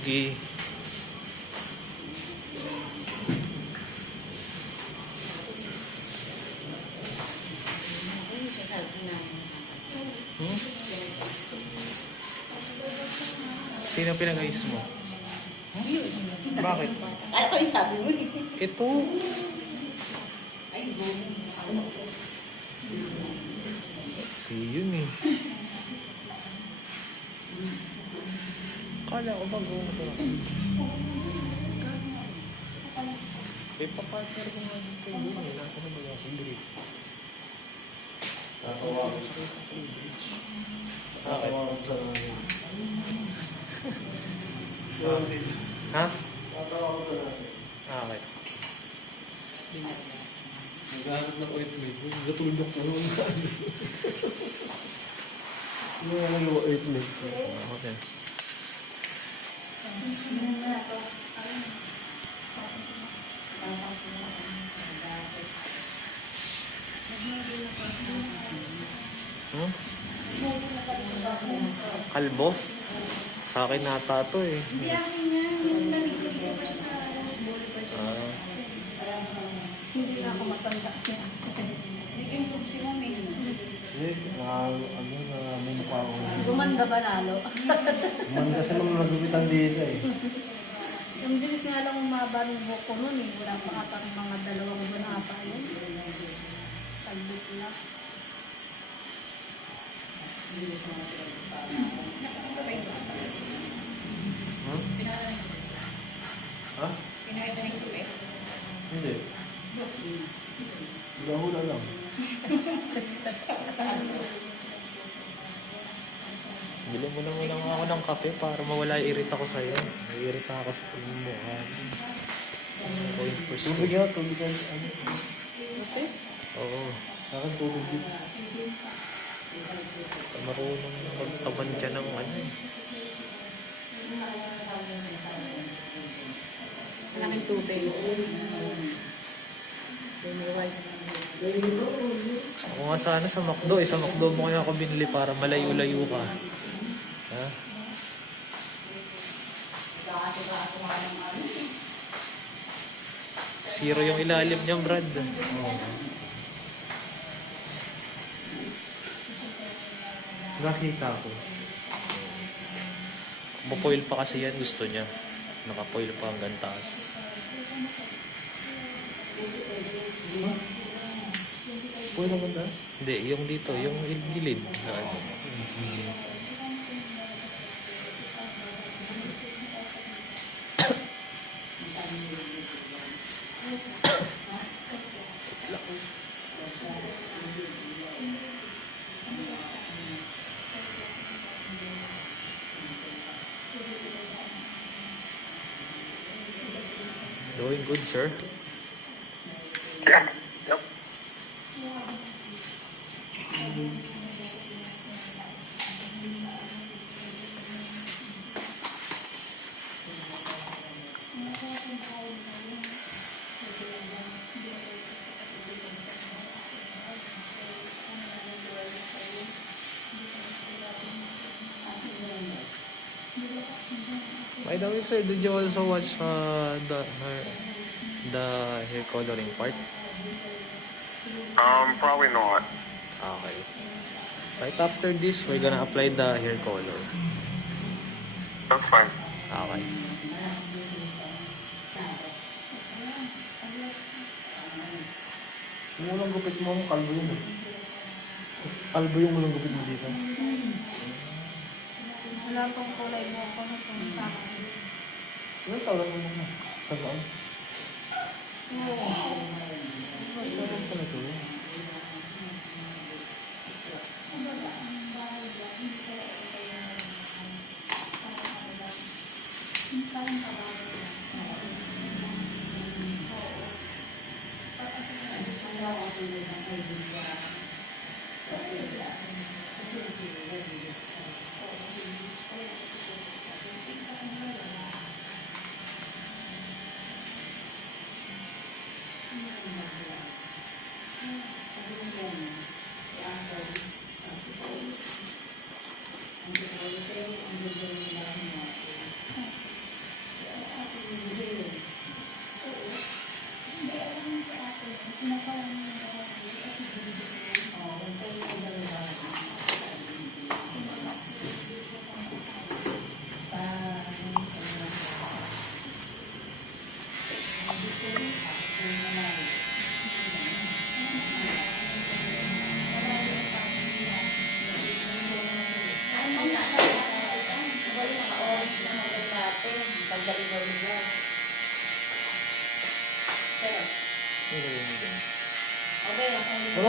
Sige. Hmm? Sino pinag-ayos mo? Bakit? Ano kayo sabi mo? Ito. Si yun eh. Kala ko bago ko. Eh, papartner ko nga dito yun eh. Nasa na ba yung bridge? Tatawa ko sa Tatawa ko sa Ha? Tatawa ko sa Okay. naghahanap ng ointment. Gatulog ko nung yung ointment ko. Okay. Hmm? Kalbo? Sa akin nata to eh. Hindi akin yan. Yung naligo pa siya sa ball pa siya. Ah. Hindi na ako matanda niya. Nag-improve si mami. May mukha ko. Gumanda ba lalo? Manda sa mga nagupitan dito eh. Yung bilis nga lang umaba ng buhok ko nun eh. Wala pa ata ng mga 2 buwan ata yun. Sagbit lang. Hmm? Ha? Pinakita ng tubig. Hindi. Hula lang. Bili mo na muna ako ng kape para mawala yung irita ko sa'yo. Naiirita ako sa pagmumukha. Point for Tubig school. yan, tubig yan. Okay? Oo. Akin tubig din. Marunong magtaban ka ng ano eh. Maraming tubig. Gusto ko nga sana sa McDo eh. Sa McDo mo kaya ako binili para malayo-layo ka. Ha? Zero yung ilalim niya, Brad. Oo. Nakita ko. Mapoil pa kasi yan, gusto niya. Nakapoil pa hanggang taas. Puwi naman das? Hindi, yung dito, yung gilid na ano. Doing good, sir. Yep. By the way, sir, did you also watch the hair coloring part? Probably not. Okay. Right after this, we're gonna apply the hair color. That's fine. Okay. Yung unang gupit mo, kalbo yun eh. Kalbo yung unang gupit mo dito. Wala pang kulay mo ako na punta. Ilang taon lang mo na? Sa taon? Oo. Ito lang pala ito.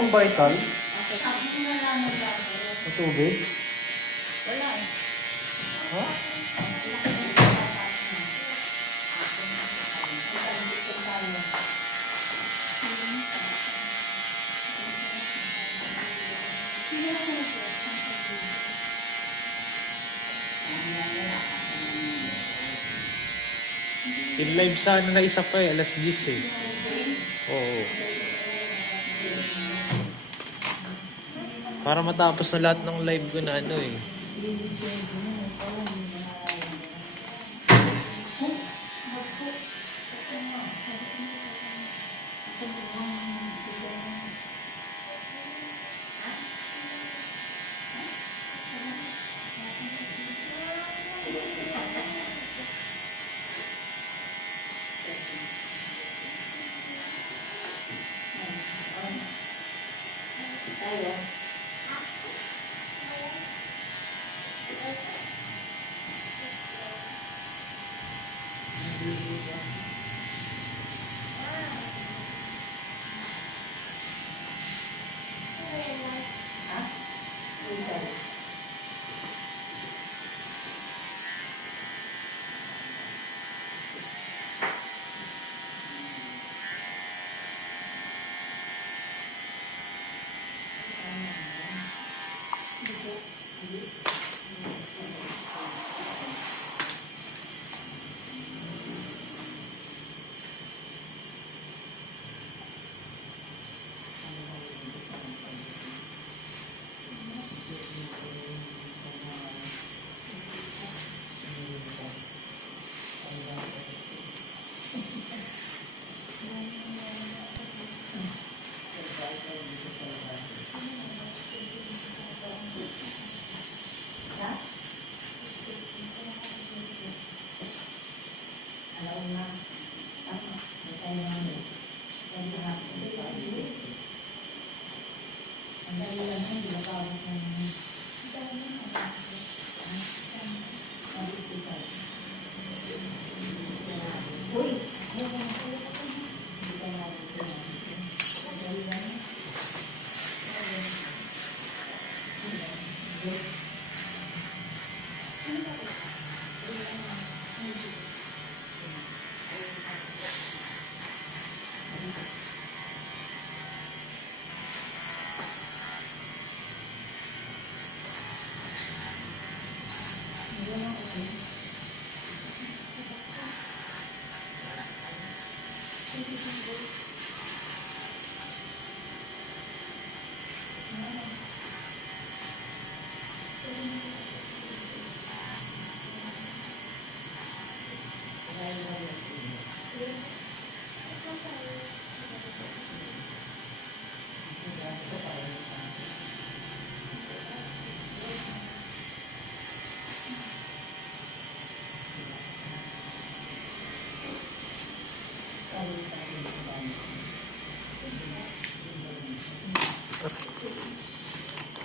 Walang vital. Ako na lang mag-gagawin. Sa tubig. Wala eh. Ha? Yung live sana na isa pa eh, alas 10 eh. Oo. Para matapos na lahat ng live ko na ano eh.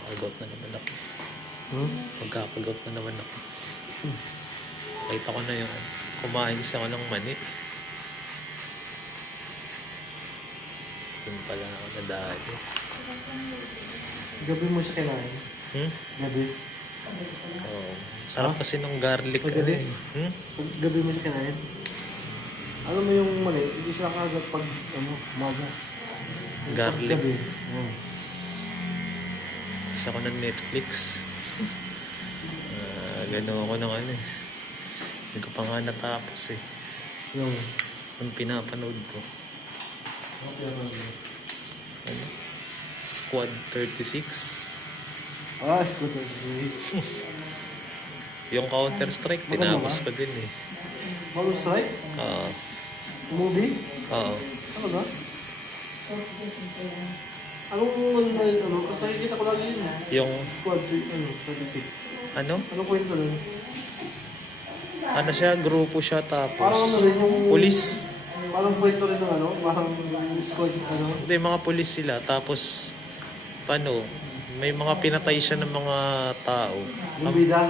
Pag-out na naman ako. Magkapag-out na naman ako. Nakita ko na yung kumain siya ako ng mani. Yun pala ako nadali. Gabi mo siya kinain. Gabi. Oo. Sarap kasi ng garlic. Pag Ano gabi. eh. Pag gabi mo siya kinain. Alam mo yung mali, hindi sila kagad pag umaga. Garlic. Pag gabi. Isa ko ng Netflix. Gano'n ako ng ano eh. Hindi ko pa nga natapos eh. Yung pinapanood ko. Ano? Squad 36. Scooter. Yung Counter-Strike, Maganda tinapos ba? ko din eh. Marvel Strike? Oo. Movie? Oo. Ano ba? Anong kasi nakikita ko lagi yun. Yung, Squad 36. ano? Anong kwento nun? Ano siya? Grupo siya tapos Parang ano rin yung... pulis. Parang kwento rin ng ano? Parang squad ano? Hindi, mga pulis sila. Tapos, paano? May mga pinatay siya ng mga tao. Yung bida?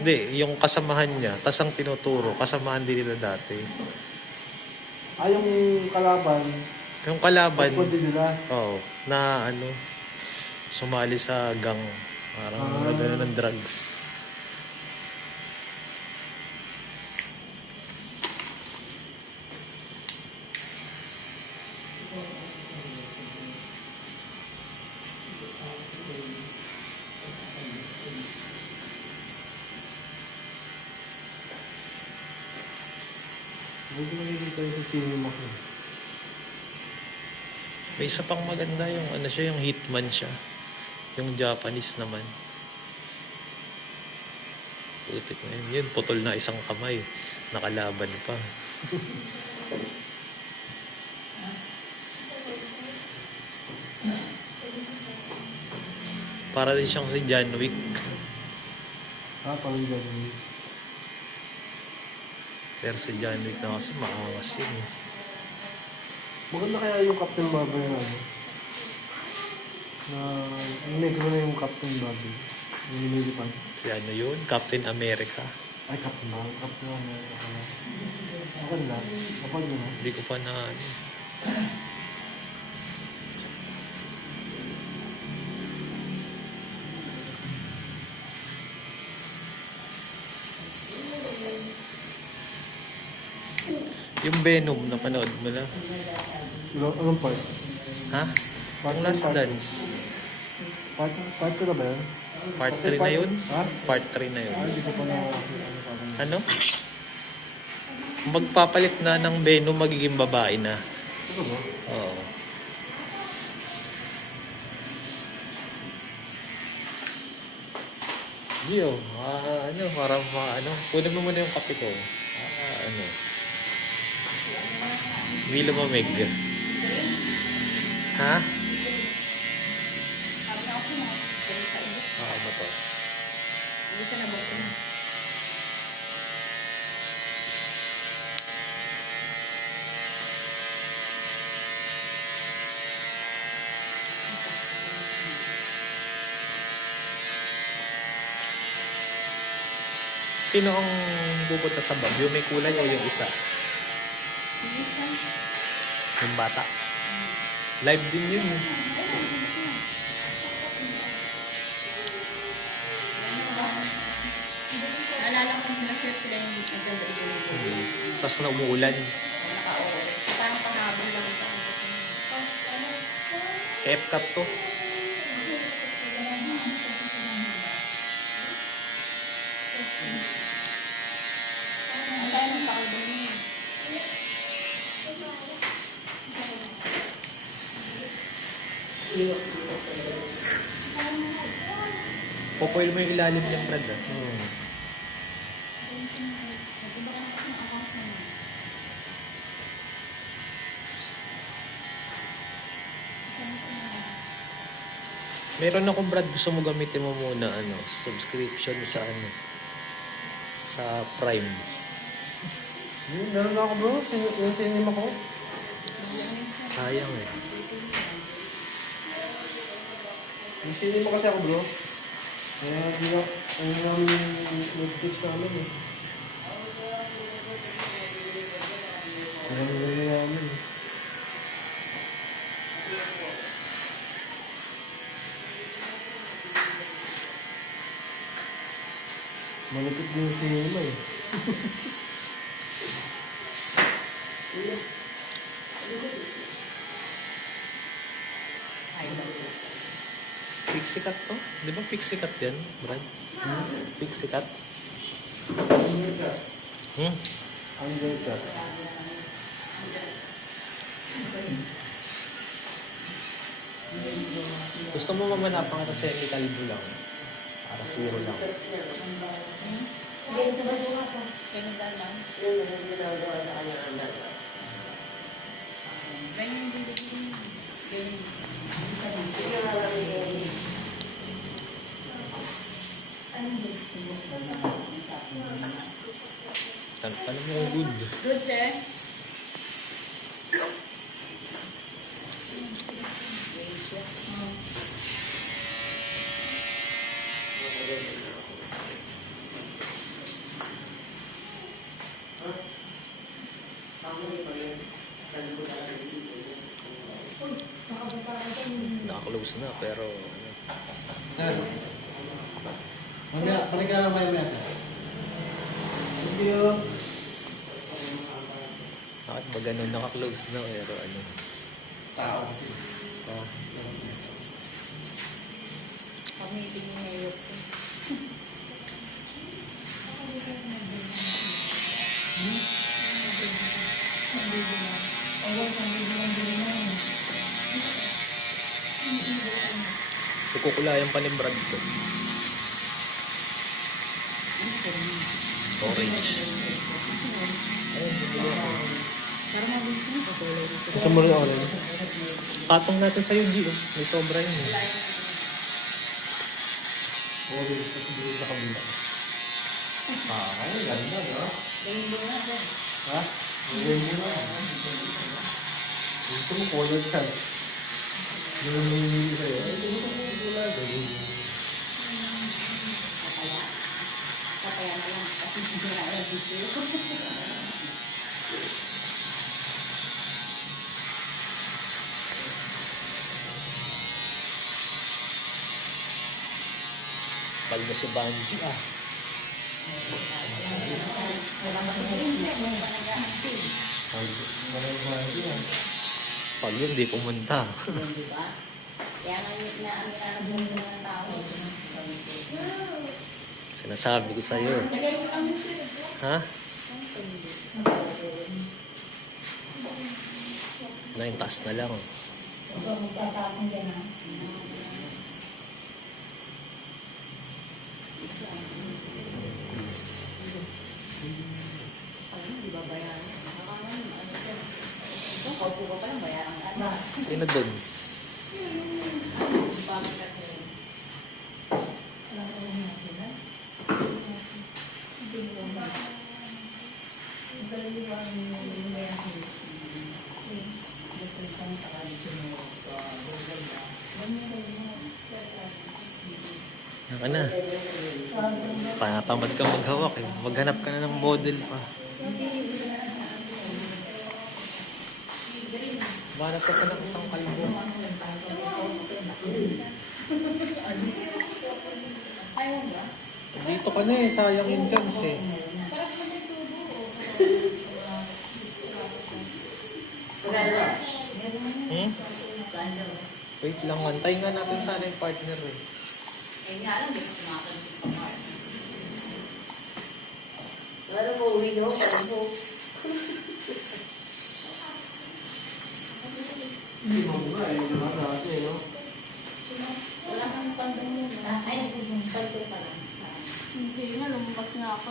Hindi, yung kasamahan niya. Tas ang tinuturo, kasamahan din nila dati. Yung kalaban, Yung kalaban, Passport din nila. oo, na ano, sumali sa gang. Parang nagano ng drugs. Hindi ko nakikita yung sa cinema ko. May isa pang maganda yung ano siya, yung Hitman siya. Yung Japanese naman. Putik na yun. Yun, putol na isang kamay. Nakalaban pa. Para din siyang si John Wick. Parang ganun. Pero si John Wick na kasi maangas yun. Eh. Maganda kaya yung Captain Marvel na ano? Na negro na yung Captain Marvel. Yung nililipan. Si ano yun? Captain America. Ay, Captain Marvel. Captain Marvel. Ako na. Kapag yun na. Hindi ko pa na ano. Yung Venom, napanood mo na? Anong part? Ha? Yung Last Dance. Part ko na ba yan? Part 3 na yun? Ha? Part 3 na yun. Hindi ko pa na... Ano? Magpapalit na ng Venom, magiging babae na. Ito ba? Oo. Gio, ano, parang ano, kunin mo muna yung kape ko. Ano. Hindi lumamig. Ha? Sabi na ako na, ganun ka init. Ano to? Hindi siya nabukin. Sino ang pupunta sa Baguio? May kulay o yung isa? Hindi siya. Yung bata. Live din yun. Naalala ko sila sila yung nagdadali. Tapos na umuulan. Parang pahabol lang ito. Epcot to. Ang tayo ng pakabol niya. Pupoil mo yung ilalim ng brad. Meron akong brad, gusto mo gamitin mo muna ano, subscription sa ano, sa Prime. Meron na ako bro. Yung cinema ko. Sayang eh. Yung cinema kasi ako bro. Kaya hindi na... Ano namin yung Netflix namin eh. Kaya nilagay namin eh. Malapit din yung cinema eh. Pixie cut to? Di ba pixie cut yan, Brad? Pixie cut? Undercuts. Hmm? Undercut. Gusto mo mamanapan ka sa semi-calvo lang? Para zero lang. Seminar lang. Ganyan yung bibig niya. Ganyan. Tanong mo good. Good, sir. Naka-close na, pero ano. Sir. Mamaya, balik ka na mamaya, sir. Thank you. Bakit ba ganun naka-close na, pero ano. Tao kasi. Oh. Pamiting ngayon. Kukulayan pa ni Brad ko. Orange. Gusto mo rin orange? Patong natin sa'yo, G. Oh. May sobra yun. Eh. Orange, kasi dito sa kabila. Ay, ganda, no? Ha? Rainbow na. Gusto mo color ka. Yung hindi sa'yo. Ay, gusto mo pula. Kaya na lang. Kasi hindi na alam dito. Palmo si Banji, ah. Pag yun, di pumunta. Diba? Kaya nga inaamiraran mo ng tao. Sinasabi ko sa'yo. Ha? Na yung taas na lang. Magtatapon dyan ha. Di ba bayaran? Kaupo ka pa lang bayaran ka. Sino dun? Bakit ka ko? Naka na. Panatamad ka maghawak eh. Maghanap ka na ng model pa. Banap ka pa ng isang kalbo. Ayaw ba? Dito ka na eh. Sayang yung chance eh. Hmm? Wait lang. Antay nga natin sana yung partner eh. Eh nga lang, di ko sumapansin pa Mark. Ano mo, uwi no? Ano? Hindi mo nga eh. Lahat natin, no? Wala kang pandong mo. Ay, nagpapalito pa lang. Hindi nga, lumabas nga ako.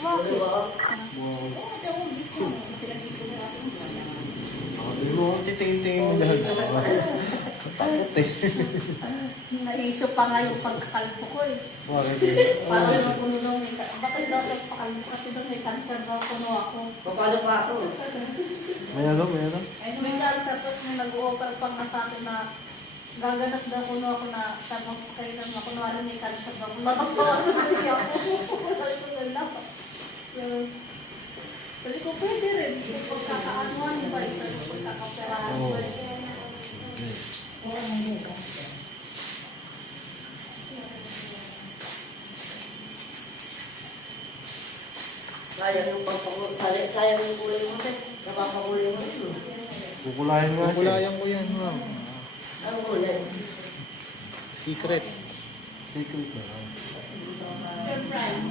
Wow. Kasi ako gusto mo. Sila dito na kasi Hindi mo akong titingin mo dyan. Takot eh. Na-issue pa nga yung pagkakalpo ko eh. Bakit eh? Parang nung punulong may bakit daw nagpakalpo kasi daw may cancer daw kuno ako. Paano pa ako? May ano, may ano? May cancer tapos may nag-o-offer pa nga sa akin na gaganap daw kuno ako na sabi ko kayo na kunwari may cancer daw. Mataktawa na rin ako. Sabi ko yun lang. Sabi ko pwede rin. Pagkakaanuan ba? Sabi ko pagkakaperahan ba? Sayang yung sayang yung kulay mo, sir. Napapakulay mo. Kukulayan nga siya. Kukulayan ko yan, ma'am. Ano kulay? Secret. Secret na lang. Surprise.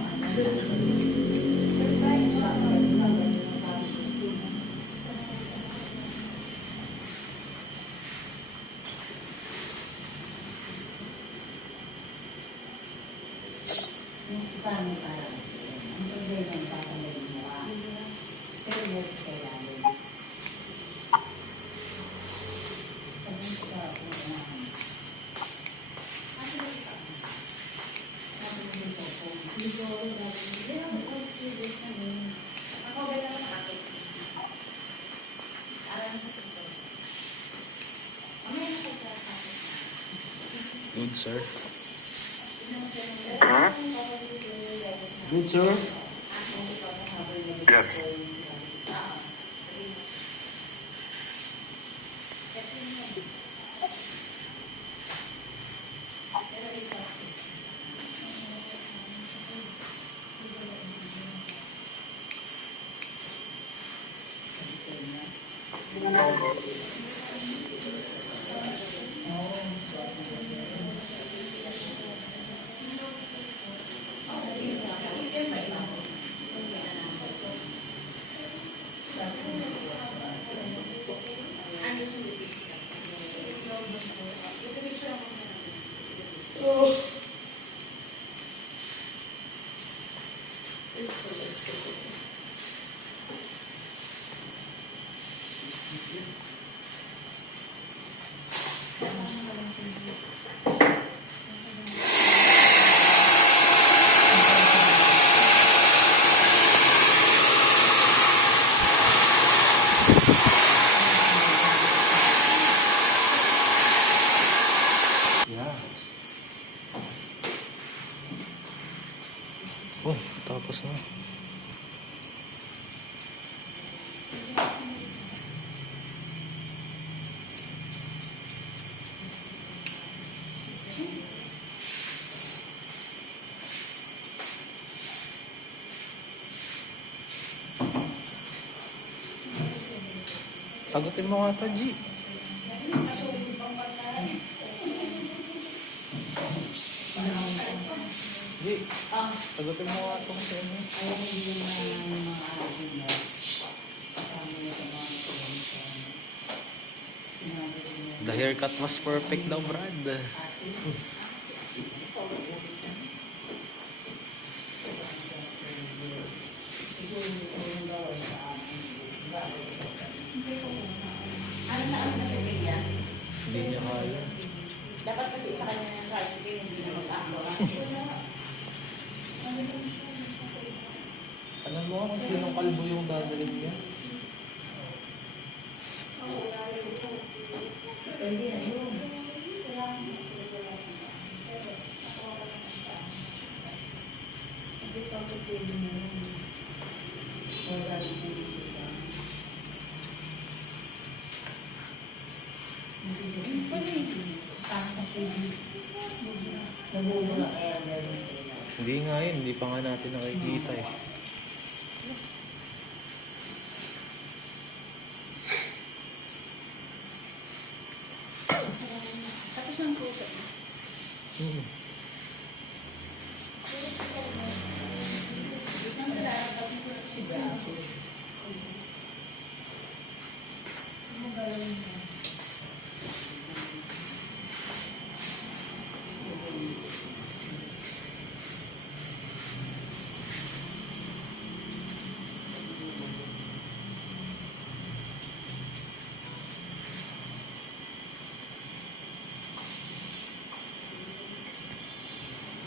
Paano parang? Ang problema yung papalayin mo ka. Pero mo kailangan. Sabi ko ka, Good, sir. Good, sir. Yes. Yeah. Oh, tapos na. Sagutin mo nga ito, G. G, sagutin mo nga itong sa inyo. Ayaw mo yung mga araw mo. Kasama mo sa mga tuwang. Sinabi ko niya. The haircut was perfect daw, Brad. Ano na ano na si Mia? Hindi niya kaya. Dapat kasi isa kanya ng tricycle, hindi na mag-ako. Alam mo kung sinong kalbo yung dadalhin niya? Hindi na yun. Hindi pa ako pwede na yun. Wala rin po dito. Hindi pa rin. Parang pwede. Nabulo na kaya meron tayo. Hindi nga yun, hindi pa nga natin nakikita eh. Tapos ng puso. Hmm.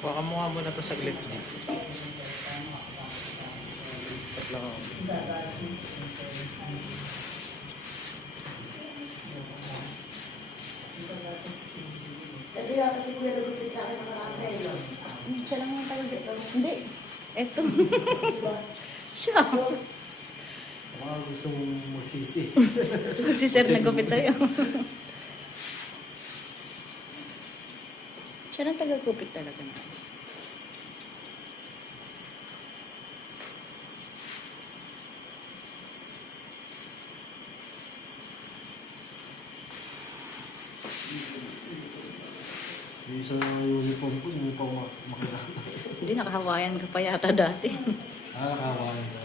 Baka mo nga muna ito saglit dito. At lang ako. Kasi nga kasi kuya nagulit sa akin nakaraan na yun. Siya lang yung tagal dito. Hindi. Eto. Siya. Baka gusto mong magsisi. Si Sir nagupit sa'yo. Siya lang taga-gupit talaga. Yung isa na uniform ko, hindi pa makilala. Hindi, nakahawayan ka pa yata dati. Kawain ka.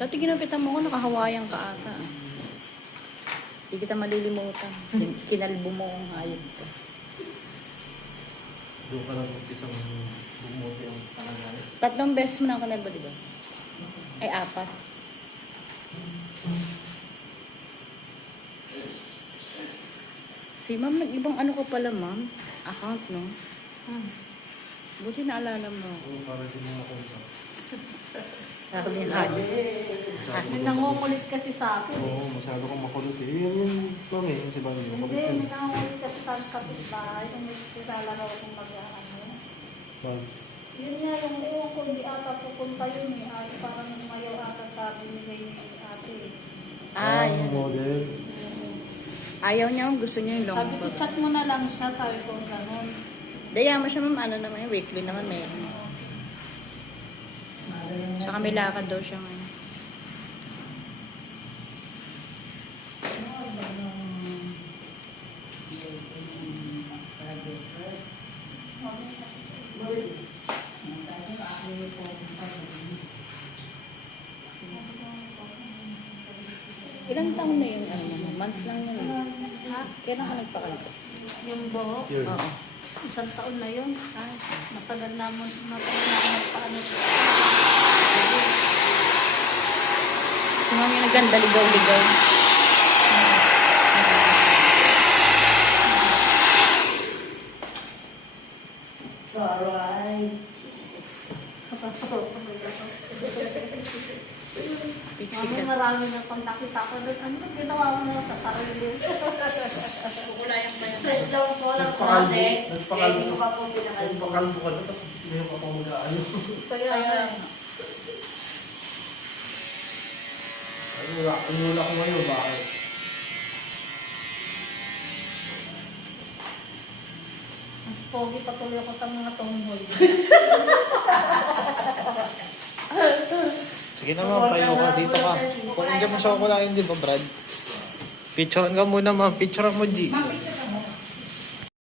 Dati ginupitan mo ko, nakahawayan ka ata. Hindi kita malilimutan. Kinalbo mo ang hayop ka. Doon ka lang isang bumuti ang tangan. 3 beses mo na ang kinalbo, di ba? Ay, 4. Si ma'am, nag-ibang ano ko pala, ma'am? Account, no? Buti naalala mo. Oo, para din mga konta. Sabi nga. May nangungulit kasi sa akin. Oo, masyado kang makulot eh. Yan yung mami, yung si Bani. Hindi, may nangungulit kasi sa kapitbahay. Yung may kilala raw akong mag-ano. Yun nga, yung ewan ko, hindi ata pupunta yun eh. Parang umayaw ata sa binigay ni ate. Yan. Model. Ayaw niya, gusto niya yung long Sabi ko, bag. chat mo na lang siya. Sabi ko, ganun. Daya mo siya, ma'am, ano naman, weekly naman meron. Sa kami lakad daw siya ngayon. Ilang taon na yun, ano, months lang yun. Ha? Kailan ka nagpakalito? Yung buhok. Yun. Oo. Isang taon na yun. Ay, matagal na ako magpaano. Si mami naganda, ligaw-ligaw. It's alright. Mami, marami na pang nakita ko doon. Ano ba ginawa mo sa sarili? Stress lang po ng konti. Kaya hindi ko pa po pinakalbo. Nagpakalbo ka na, tapos ngayon pa pang mag-aano. Kaya, Ano wala ko ngayon, bakit? mas pogi patuloy ako sa mga tomboy. Sige naman, tayo ka. Dito ka. Kung hindi mo siya kulain, di ba, Brad? Picturean ka muna, ma'am. Picturean mo, G. Mami,